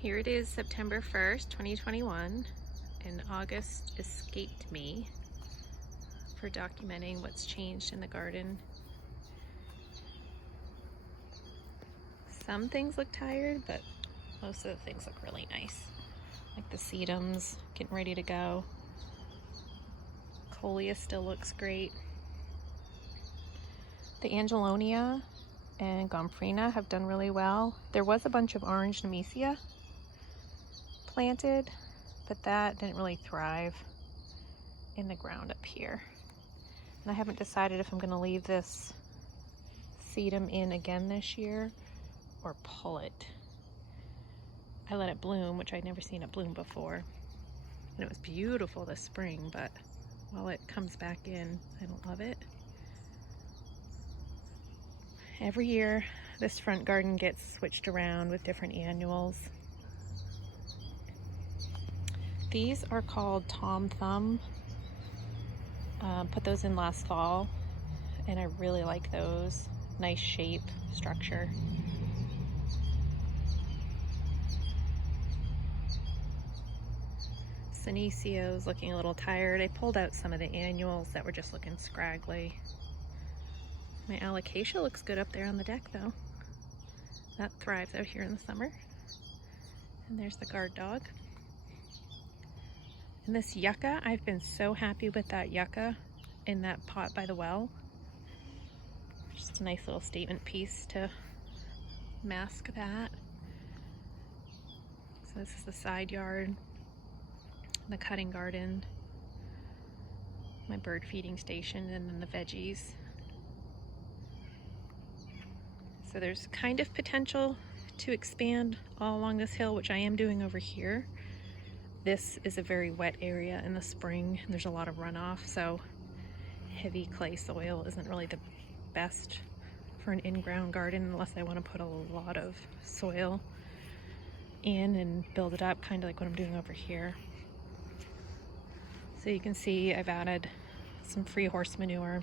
Here it is, September 1st, 2021, and August escaped me for documenting what's changed in the garden. Some things look tired, but most of the things look really nice. Like the sedums getting ready to go. Coleus still looks great. The Angelonia and Gomphrena have done really well. There was a bunch of orange nemesia planted, but that didn't really thrive in the ground up here. And I haven't decided if I'm going to leave this sedum in again this year or pull it. I let it bloom, which I'd never seen it bloom before. And it was beautiful this spring, but while it comes back in, I don't love it. Every year, this front garden gets switched around with different annuals. These are called Tom Thumb. Put those in last fall, and I really like those. Nice shape, structure. Senesio's looking a little tired. I pulled out some of the annuals that were just looking scraggly. My alocasia looks good up there on the deck though. That thrives out here in the summer. And there's the guard dog. And this yucca, I've been so happy with that yucca in that pot by the well. Just a nice little statement piece to mask that. So this is the side yard, the cutting garden, my bird feeding station, and then the veggies. So there's kind of potential to expand all along this hill, which I am doing over here. This is a very wet area in the spring. There's a lot of runoff, so heavy clay soil isn't really the best for an in-ground garden unless I want to put a lot of soil in and build it up, kind of like what I'm doing over here. So you can see I've added some free horse manure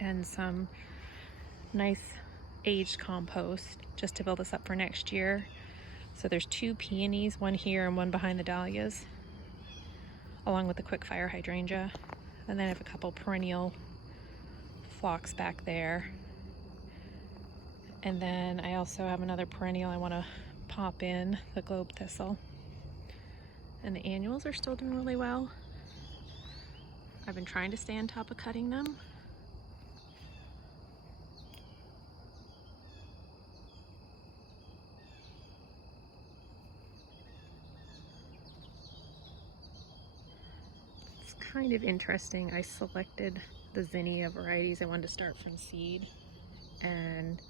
and some nice aged compost just to build this up for next year. So there's 2 peonies, one here and one behind the dahlias, along with the quick fire hydrangea. And then I have a couple perennial phlox back there. And then I also have another perennial I want to pop in, the globe thistle. And the annuals are still doing really well. I've been trying to stay on top of cutting them. It's kind of interesting. I selected the zinnia varieties I wanted to start from seed, and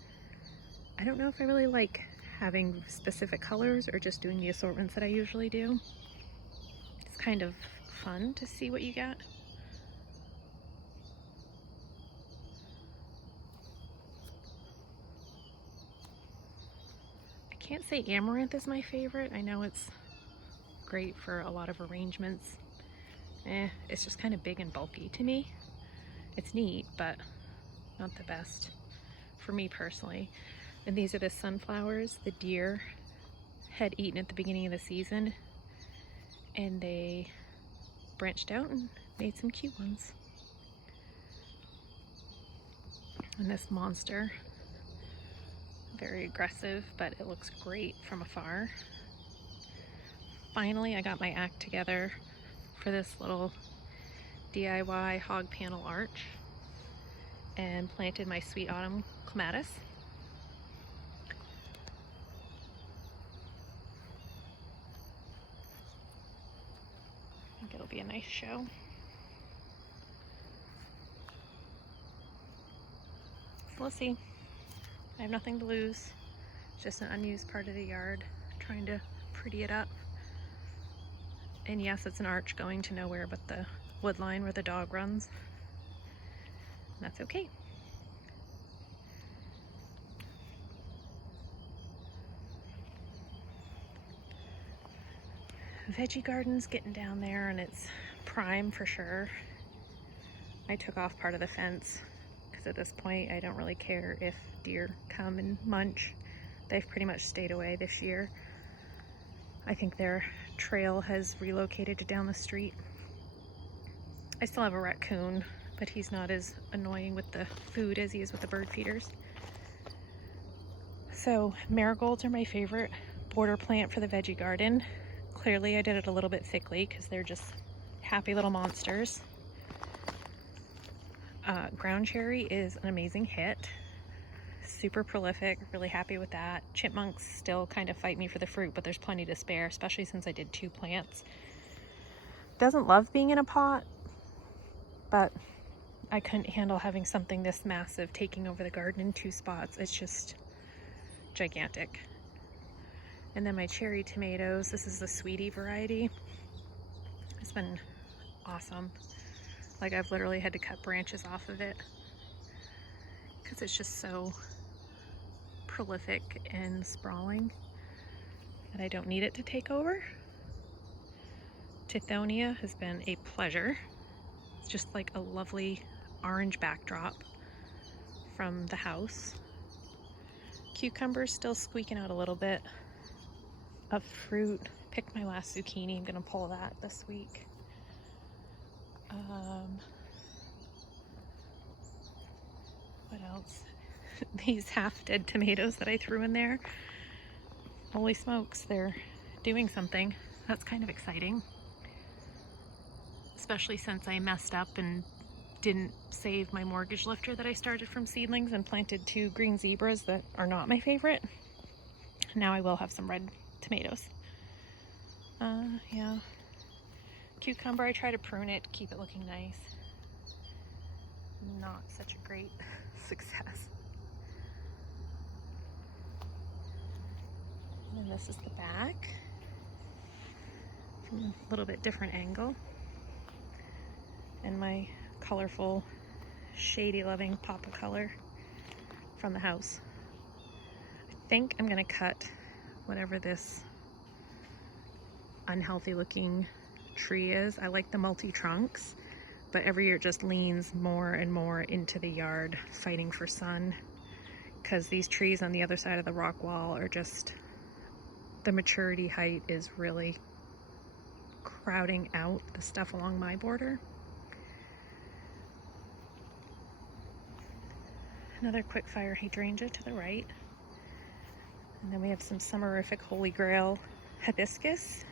I don't know if I really like having specific colors or just doing the assortments that I usually do. It's kind of fun to see what you get. I can't say Amaranth is my favorite. I know it's great for a lot of arrangements. It's just kind of big and bulky to me. It's neat, but not the best for me personally. And these are the sunflowers the deer had eaten at the beginning of the season, and they branched out and made some cute ones. And this monster, very aggressive, but it looks great from afar. Finally, I got my act together for this little DIY hog panel arch and planted my sweet autumn clematis. I think it'll be a nice show. So we'll see. I have nothing to lose. It's just an unused part of the yard, trying to pretty it up. And yes, it's an arch going to nowhere but the wood line where the dog runs. And that's okay. Veggie garden's getting down there and it's prime for sure. I took off part of the fence because at this point I don't really care if deer come and munch. They've pretty much stayed away this year. I think their trail has relocated to down the street. I still have a raccoon, but he's not as annoying with the food as he is with the bird feeders. So marigolds are my favorite border plant for the veggie garden. Clearly I did it a little bit thickly because they're just happy little monsters. Ground cherry is an amazing hit. Super prolific, really happy with that. Chipmunks still kind of fight me for the fruit, but there's plenty to spare, especially since I did 2 plants. Doesn't love being in a pot, but I couldn't handle having something this massive taking over the garden in 2 spots. It's just gigantic. And then my cherry tomatoes, this is the sweetie variety. It's been awesome. Like, I've literally had to cut branches off of it because it's just so prolific and sprawling and I don't need it to take over. Tithonia has been a pleasure. It's just like a lovely orange backdrop from the house. Cucumbers still squeaking out a little bit of fruit. Picked my last zucchini. I'm gonna pull that this week. What else? These half-dead tomatoes that I threw in there. Holy smokes, they're doing something. That's kind of exciting. Especially since I messed up and didn't save my mortgage lifter that I started from seedlings and planted 2 green zebras that are not my favorite. Now I will have some red tomatoes. Yeah. Cucumber, I try to prune it, keep it looking nice. Not such a great success. And then this is the back from a little bit different angle. And my colorful, shady loving pop of color from the house. I think I'm gonna cut whatever this unhealthy looking tree is. I like the multi-trunks, but every year it just leans more and more into the yard fighting for sun, because these trees on the other side of the rock wall are just, the maturity height is really crowding out the stuff along my border. Another quick fire hydrangea to the right. And then we have some summerific holy grail hibiscus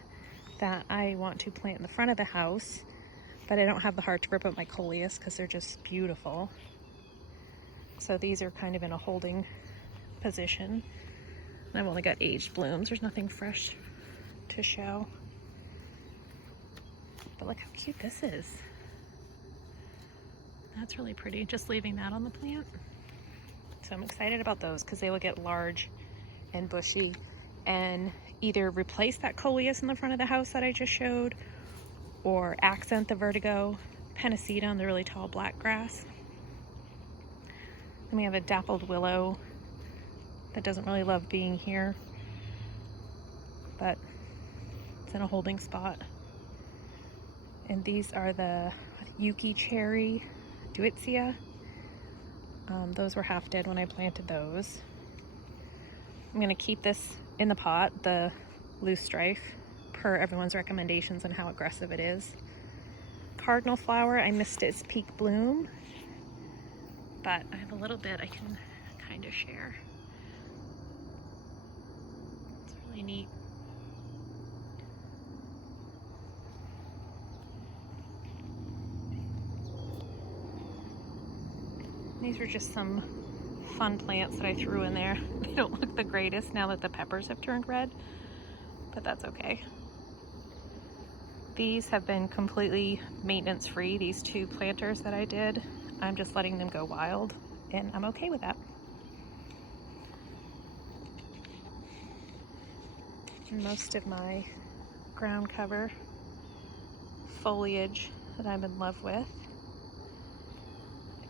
that I want to plant in the front of the house, but I don't have the heart to rip up my coleus because they're just beautiful. So these are kind of in a holding position. And I've only got aged blooms. There's nothing fresh to show. But look how cute this is. That's really pretty, just leaving that on the plant. So I'm excited about those because they will get large and bushy and either replace that coleus in the front of the house that I just showed or accent the vertigo pennisetum, the really tall black grass. Then we have a dappled willow that doesn't really love being here, but it's in a holding spot. And these are the Yuki cherry Deutzia. Those were half dead when I planted those. I'm gonna keep this in the pot, the loose strife, per everyone's recommendations on how aggressive it is. Cardinal flower, I missed its peak bloom, but I have a little bit I can kind of share. It's really neat. These are just some fun plants that I threw in there. They don't look the greatest now that the peppers have turned red, but that's okay. These have been completely maintenance free, these 2 planters that I did. I'm just letting them go wild and I'm okay with that. And most of my ground cover foliage that I'm in love with,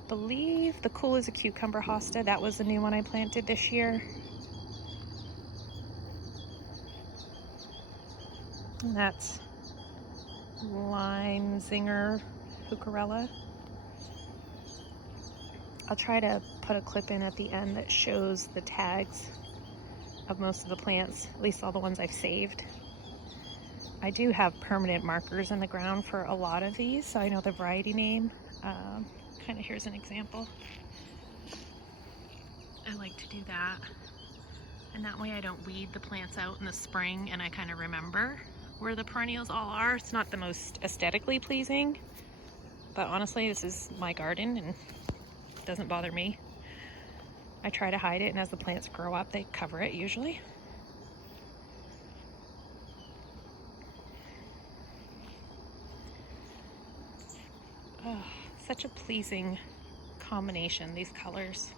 I believe the Cool is a Cucumber Hosta. That was the new one I planted this year. And that's Lime Zinger Hucarella. I'll try to put a clip in at the end that shows the tags of most of the plants, at least all the ones I've saved. I do have permanent markers in the ground for a lot of these, so I know the variety name. Kind of here's an example. I like to do that, and that way I don't weed the plants out in the spring, and I kind of remember where the perennials all are. It's not the most aesthetically pleasing, but honestly, this is my garden and it doesn't bother me. I try to hide it, and as the plants grow up, they cover it usually. Oh, such a pleasing combination, these colors.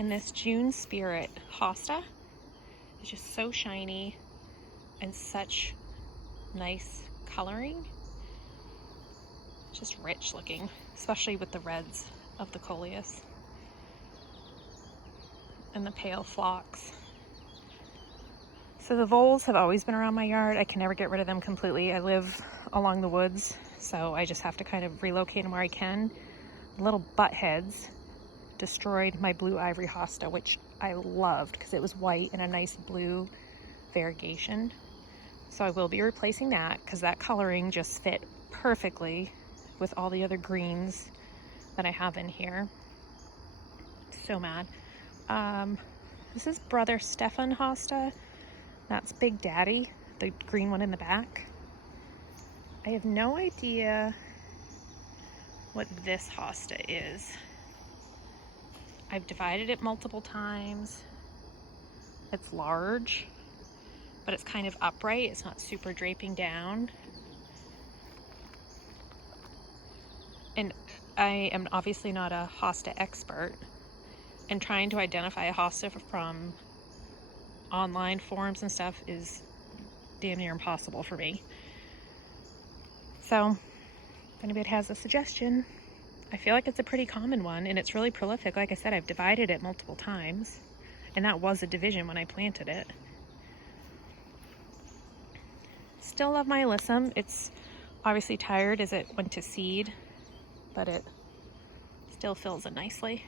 And this June Spirit Hosta is just so shiny and such nice coloring. Just rich looking, especially with the reds of the coleus and the pale phlox. So the voles have always been around my yard. I can never get rid of them completely. I live along the woods, so I just have to kind of relocate them where I can. Little butt heads destroyed my blue ivory hosta, which I loved because it was white and a nice blue variegation. So I will be replacing that because that coloring just fit perfectly with all the other greens that I have in here. So mad. This is brother Stefan Hosta. That's Big Daddy, the green one in the back. I have no idea what this hosta is. I've divided it multiple times. It's large, but it's kind of upright. It's not super draping down. And I am obviously not a hosta expert, and trying to identify a hosta from online forums and stuff is damn near impossible for me. So if anybody has a suggestion, I feel like it's a pretty common one, and it's really prolific. Like I said, I've divided it multiple times, and that was a division when I planted it. Still love my Alyssum. It's obviously tired as it went to seed, but it still fills it nicely.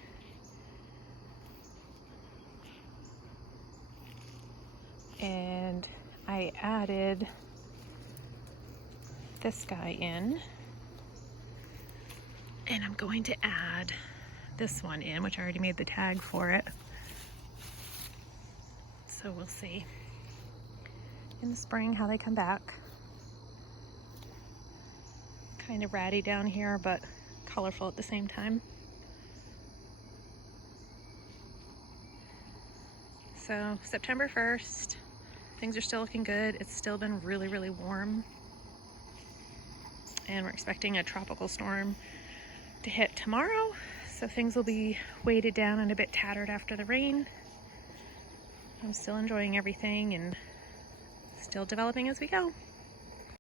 And I added this guy in, and I'm going to add this one in, which I already made the tag for it. So we'll see in the spring how they come back. Kind of ratty down here, but colorful at the same time. So September 1st, things are still looking good. It's still been really, really warm. And we're expecting a tropical storm to hit tomorrow. So things will be weighted down and a bit tattered after the rain. I'm still enjoying everything and still developing as we go.